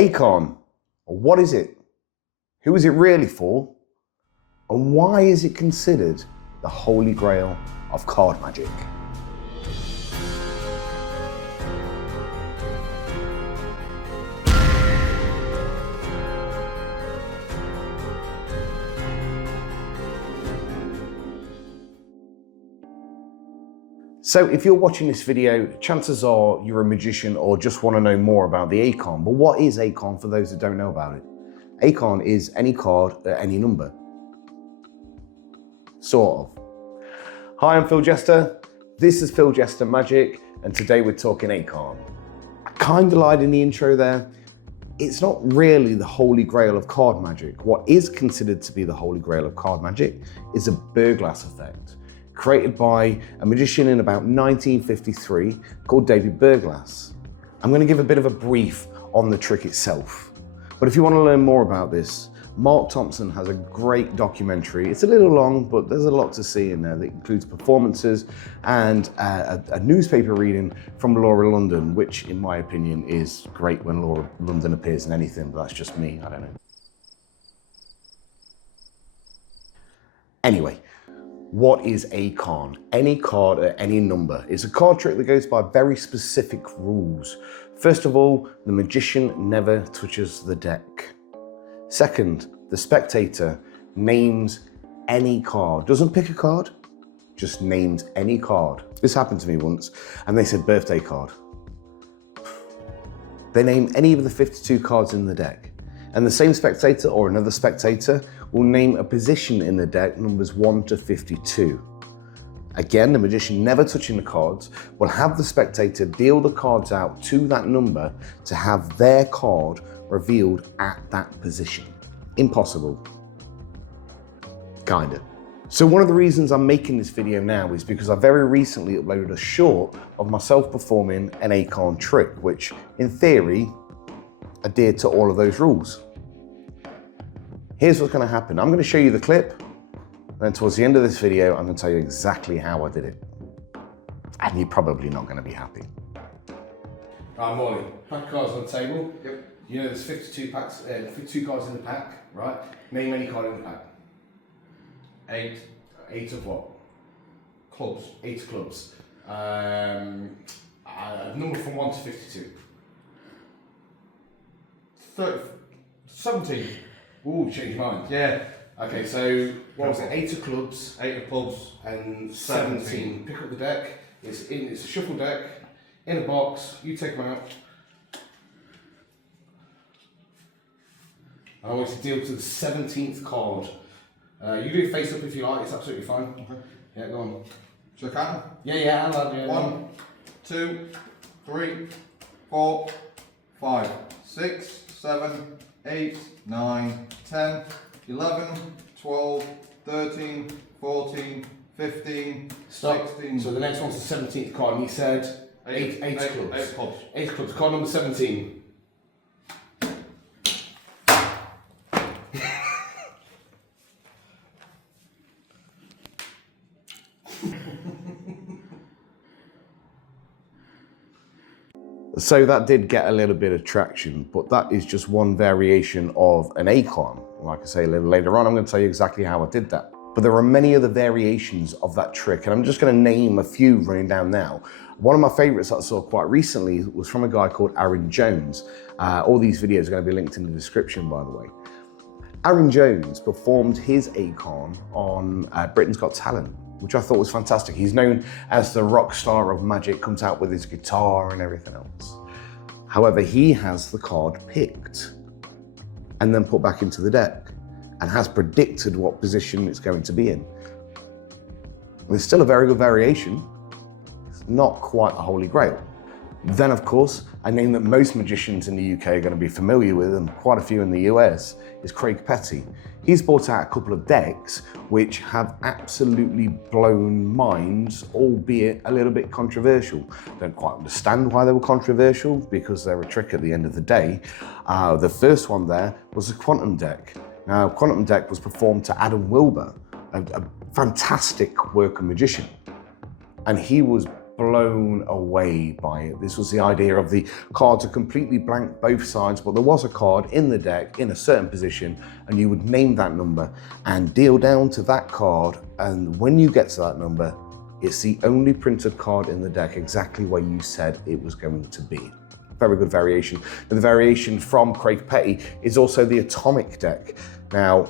A.C.A.A.N, what is it? Who is it really for? And why is it considered the Holy Grail of card magic? So if you're watching this video, chances are you're a magician or just want to know more about the A.C.A.A.N. But what is A.C.A.A.N for those that don't know about it? A.C.A.A.N is any card at any number. Sort of. Hi, I'm Phil Jester. This is Phil Jester Magic, and today we're talking A.C.A.A.N. I kind of lied in the intro there. It's not really the Holy Grail of card magic. What is considered to be the Holy Grail of card magic is a burglass effect, created by a magician in about 1953 called David Burglass. I'm going to give a bit of a brief on the trick itself. But if you want to learn more about this, Mark Thompson has a great documentary. It's a little long, but there's a lot to see in there that includes performances and a newspaper reading from Laura London, which in my opinion is great when Laura London appears in anything, but that's just me, I don't know. Anyway, what is A.C.A.A.N? Any card at any number. It's a card trick that goes by very specific rules. First of all, the magician never touches the deck. Second, the spectator names any card. Doesn't pick a card, just names any card. This happened to me once, and they said birthday card. They name any of the 52 cards in the deck, and the same spectator or another spectator will name a position in the deck, numbers 1 to 52. Again, the magician never touching the cards will have the spectator deal the cards out to that number to have their card revealed at that position. Impossible. Kinda. So one of the reasons I'm making this video now is because I very recently uploaded a short of myself performing an A.C.A.A.N trick, which in theory adhered to all of those rules. Here's what's going to happen. I'm going to show you the clip, and then towards the end of this video, I'm going to tell you exactly how I did it. And you're probably not going to be happy. Right, Molly, pack of cards on the table. Yep. You know there's 52 packs, 52 cards in the pack, right? Name any card in the pack. 8. 8 of what? Clubs. 8 clubs. Number from 1 to 52. 17. Ooh, you changed your mind. Yeah. Okay, so what was it? 8 of clubs. 8 of clubs. And 17. Pick up the deck. It's a shuffle deck, in a box. You take them out. I want you to deal to the 17th card. You do it face up if you like, it's absolutely fine. Okay. Yeah, go on. So I can? Yeah, I'll add you. 1, 2, 3, 4, 5, 6, 7, 8, 9, 10, 11, 12, 13, 14, 15, Stop. 16. So the next one's the 17th card, and you said 8 clubs. 8 clubs. 8 clubs. Card number 17. So that did get a little bit of traction, but that is just one variation of an A.C.A.A.N. Like I say, a little later on, I'm going to tell you exactly how I did that. But there are many other variations of that trick, and I'm just going to name a few running down now. One of my favorites that I saw quite recently was from a guy called ARRON Jones. All these videos are going to be linked in the description, by the way. ARRON Jones performed his A.C.A.A.N on Britain's Got Talent, which I thought was fantastic. He's known as the rock star of magic, comes out with his guitar and everything else. However, he has the card picked and then put back into the deck and has predicted what position it's going to be in. It's still a very good variation. It's not quite a Holy Grail. Then, of course, a name that most magicians in the UK are going to be familiar with, and quite a few in the US, is Craig Petty. He's brought out a couple of decks which have absolutely blown minds, albeit a little bit controversial. Don't quite understand why they were controversial, because they're a trick at the end of the day. The first one there was a quantum deck. Now, quantum deck was performed to Adam Wilber, a fantastic worker magician. And he was blown away by it. This was the idea of the cards are completely blank both sides, but there was a card in the deck in a certain position, and you would name that number and deal down to that card, and when you get to that number, it's the only printed card in the deck exactly where you said it was going to be. Very good variation. And the variation from Craig Petty is also the Atomic deck. Now,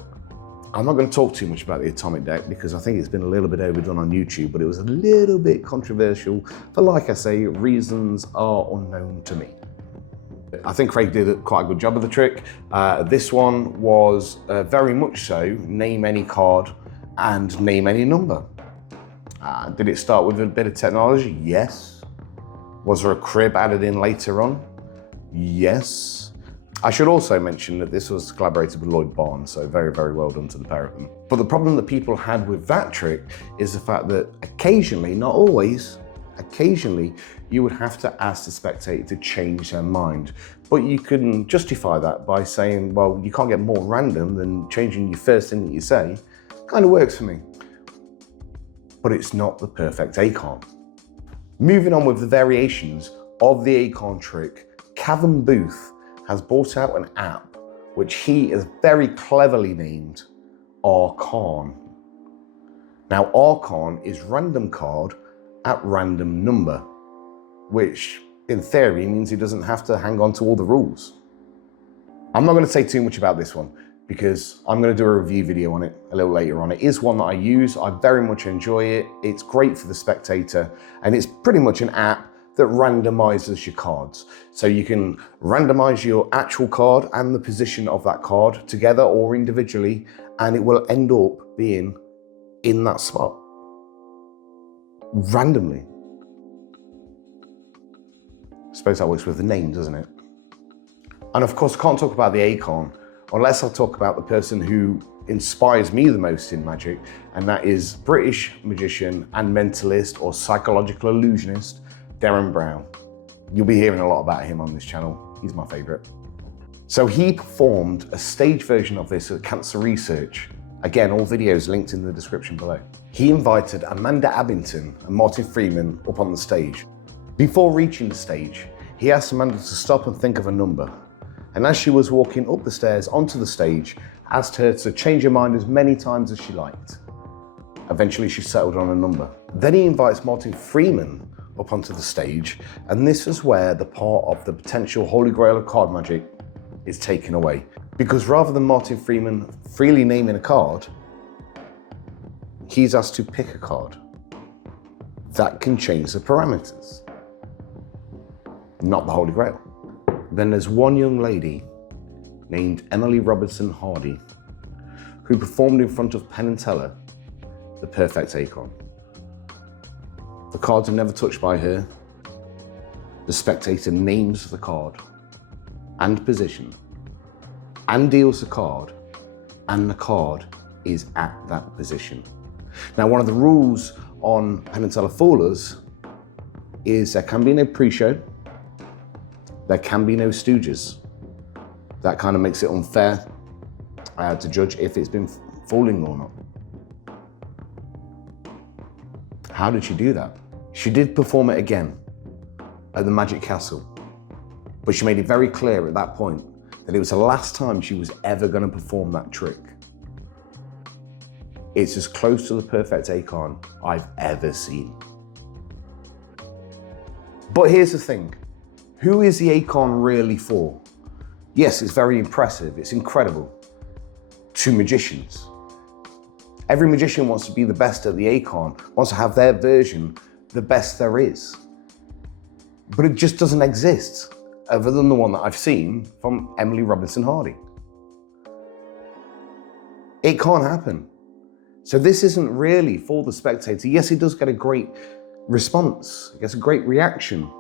I'm not going to talk too much about the Atomic deck because I think it's been a little bit overdone on YouTube, but it was a little bit controversial for, like I say, reasons are unknown to me. I think Craig did quite a good job of the trick. This one was very much so, name any card and name any number. Did it start with a bit of technology? Yes. Was there a crib added in later on? Yes. I should also mention that this was collaborated with Lloyd Barnes, so very, very well done to the pair of them. But the problem that people had with that trick is the fact that occasionally, not always, occasionally, you would have to ask the spectator to change their mind. But you can justify that by saying, well, you can't get more random than changing your first thing that you say. Kind of works for me. But it's not the perfect A.C.A.A.N. Moving on with the variations of the A.C.A.A.N trick, CAVEN Booth has brought out an app which he has very cleverly named RCARN. Now, RCARN is random card at random number, which in theory means he doesn't have to hang on to all the rules. I'm not going to say too much about this one because I'm going to do a review video on it a little later on. It is one that I use, I very much enjoy it, it's great for the spectator, and it's pretty much an app that randomizes your cards. So you can randomize your actual card and the position of that card together or individually, and it will end up being in that spot. Randomly. I suppose that works with the name, doesn't it? And of course, I can't talk about the A.C.A.A.N unless I talk about the person who inspires me the most in magic, and that is British magician and mentalist or psychological illusionist, DERREN Brown. You'll be hearing a lot about him on this channel. He's my favorite. So he performed a stage version of this at Cancer Research. Again, all videos linked in the description below. He invited Amanda Abbington and Martin Freeman up on the stage. Before reaching the stage, he asked Amanda to stop and think of a number. And as she was walking up the stairs onto the stage, asked her to change her mind as many times as she liked. Eventually she settled on a number. Then he invites Martin Freeman up onto the stage, and this is where the part of the potential Holy Grail of card magic is taken away. Because rather than Martin Freeman freely naming a card, he's asked to pick a card. That can change the parameters. Not the Holy Grail. Then there's one young lady named Emily Robertson Hardy who performed in front of Penn and Teller the perfect A.C.A.A.N. The cards are never touched by her. The spectator names the card and position and deals the card, and the card is at that position. Now, one of the rules on Penn and Teller Foolers is there can be no pre-show, there can be no stooges. That kind of makes it unfair to judge if it's been fooling or not. How did she do that? She did perform it again at the Magic Castle, but she made it very clear at that point that it was the last time she was ever going to perform that trick. It's as close to the perfect A.C.A.A.N I've ever seen. But here's the thing. Who is the A.C.A.A.N really for? Yes, it's very impressive, it's incredible. To magicians. Every magician wants to be the best at the A.C.A.A.N, wants to have their version the best there is. But it just doesn't exist, other than the one that I've seen from Emily Robinson Hardy. It can't happen. So this isn't really for the spectator. Yes, it does get a great response, it gets a great reaction,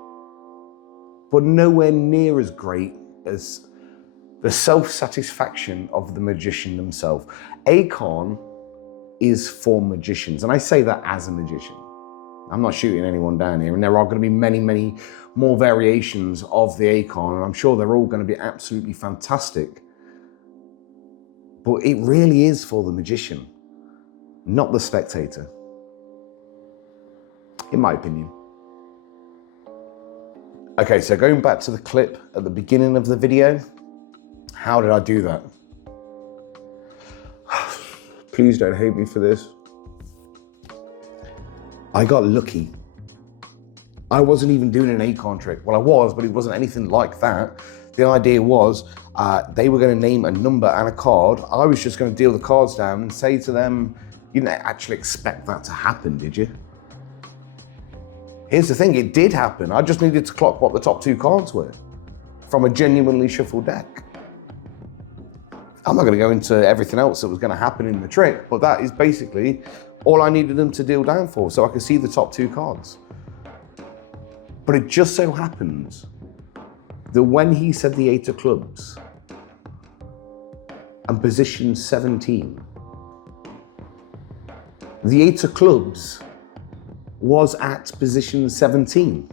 but nowhere near as great as the self-satisfaction of the magician themselves. A.C.A.A.N is for magicians, and I say that as a magician. I'm not shooting anyone down here, and there are going to be many, many more variations of the A.C.A.A.N, and I'm sure they're all going to be absolutely fantastic. But it really is for the magician, not the spectator, in my opinion. Okay, so going back to the clip at the beginning of the video, how did I do that? Please don't hate me for this. I got lucky. I wasn't even doing an A.C.A.A.N trick. Well, I was, but it wasn't anything like that. The idea was they were going to name a number and a card. I was just going to deal the cards down and say to them, you didn't actually expect that to happen, did you? Here's the thing, it did happen. I just needed to clock what the top 2 cards were from a genuinely shuffled deck. I'm not going to go into everything else that was going to happen in the trick, but that is basically all I needed them to deal down for, so I could see the top 2 cards. But it just so happens that when he said the 8 of clubs and position 17, the 8 of clubs was at position 17.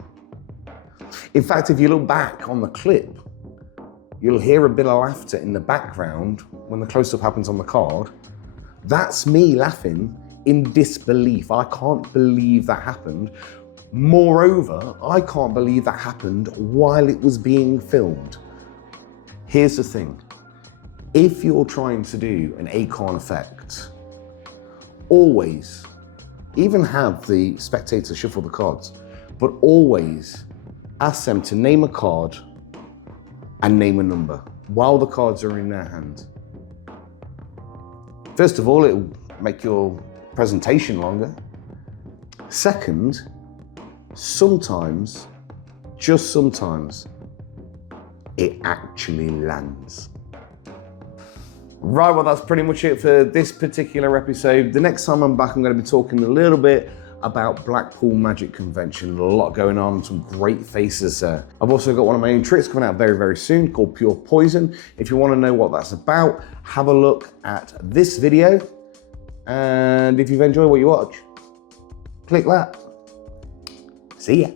In fact, if you look back on the clip, you'll hear a bit of laughter in the background when the close-up happens on the card. That's me laughing in disbelief. I can't believe that happened. Moreover, I can't believe that happened while it was being filmed. Here's the thing. If you're trying to do an A.C.A.A.N effect, always, even have the spectator shuffle the cards, but always ask them to name a card and name a number while the cards are in their hand. First of all, it'll make your presentation longer. Second, sometimes, just sometimes, it actually lands. Right, well, that's pretty much it for this particular episode. The next time I'm back, I'm going to be talking a little bit about Blackpool Magic Convention. A lot going on, some great faces there. I've also got one of my own tricks coming out very, very soon called Pure Poison. If you want to know what that's about, have a look at this video. And if you've enjoyed what you watch, click that. See ya.